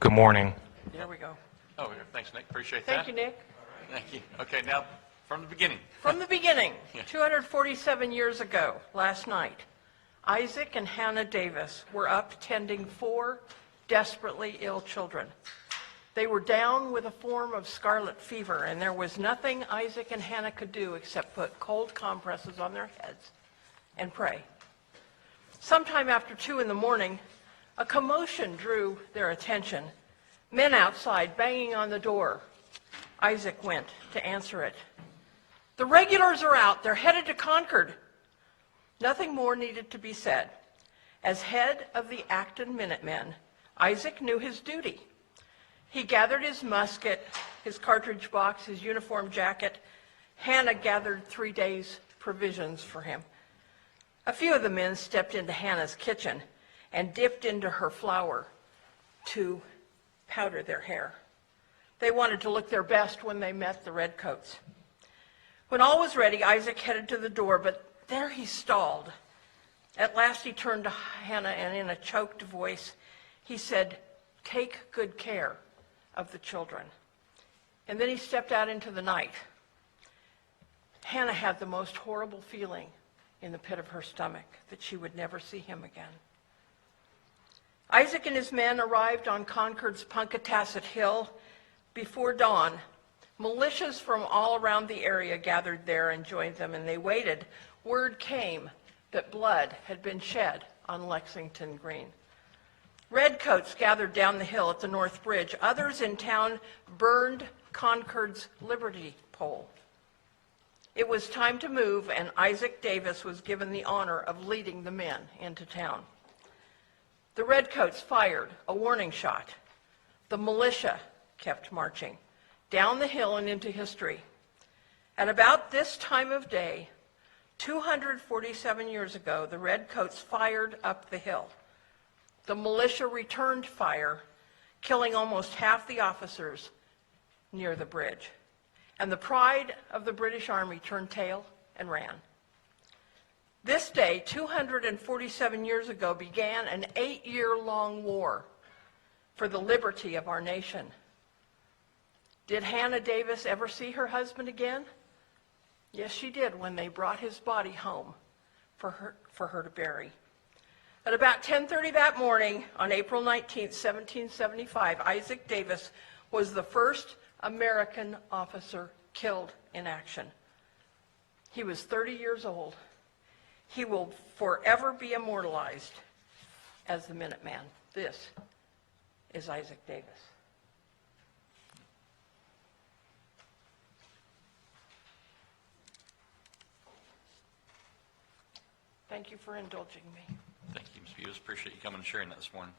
Good morning. There we go. Oh, here. Thanks, Nick. Appreciate that. Thank you, Nick. Thank you. Okay, now from the beginning. From the beginning, Yeah. 247 years ago, last night, Isaac and Hannah Davis were up tending 4 desperately ill children. They were down with a form of scarlet fever, and there was nothing Isaac and Hannah could do except put cold compresses on their heads and pray. Sometime after 2 in the morning, a commotion drew their attention. Men outside banging on the door. Isaac went to answer it. "The regulars are out. They're headed to Concord." Nothing more needed to be said. As head of the Acton Minutemen, Isaac knew his duty. He gathered his musket, his cartridge box, his uniform jacket. Hannah gathered 3 days' provisions for him. A few of the men stepped into Hannah's kitchen and dipped into her flour to powder their hair. They wanted to look their best when they met the redcoats. When all was ready, Isaac headed to the door, but there he stalled. At last he turned to Hannah, and in a choked voice, he said, "Take good care of the children." And then he stepped out into the night. Hannah had the most horrible feeling in the pit of her stomach that she would never see him again. Isaac and his men arrived on Concord's Punkatasset Hill before dawn. Militias from all around the area gathered there and joined them, and they waited. Word came that blood had been shed on Lexington Green. Redcoats gathered down the hill at the North Bridge. Others in town burned Concord's Liberty Pole. It was time to move, and Isaac Davis was given the honor of leading the men into town. The redcoats fired a warning shot. The militia kept marching down the hill and into history. At about this time of day, 247 years ago, the redcoats fired up the hill. The militia returned fire, killing almost half the officers near the bridge. And the pride of the British Army turned tail and ran. This day, 247 years ago, began an 8-year-long war for the liberty of our nation. Did Hannah Davis ever see her husband again? Yes, she did, when they brought his body home for her to bury. At about 10:30 that morning, on April 19, 1775, Isaac Davis was the first American officer killed in action. He was 30 years old. He will forever be immortalized as the Minuteman. This is Isaac Davis. Thank you for indulging me. Thank you, Ms. Hughes. Appreciate you coming and sharing that this morning.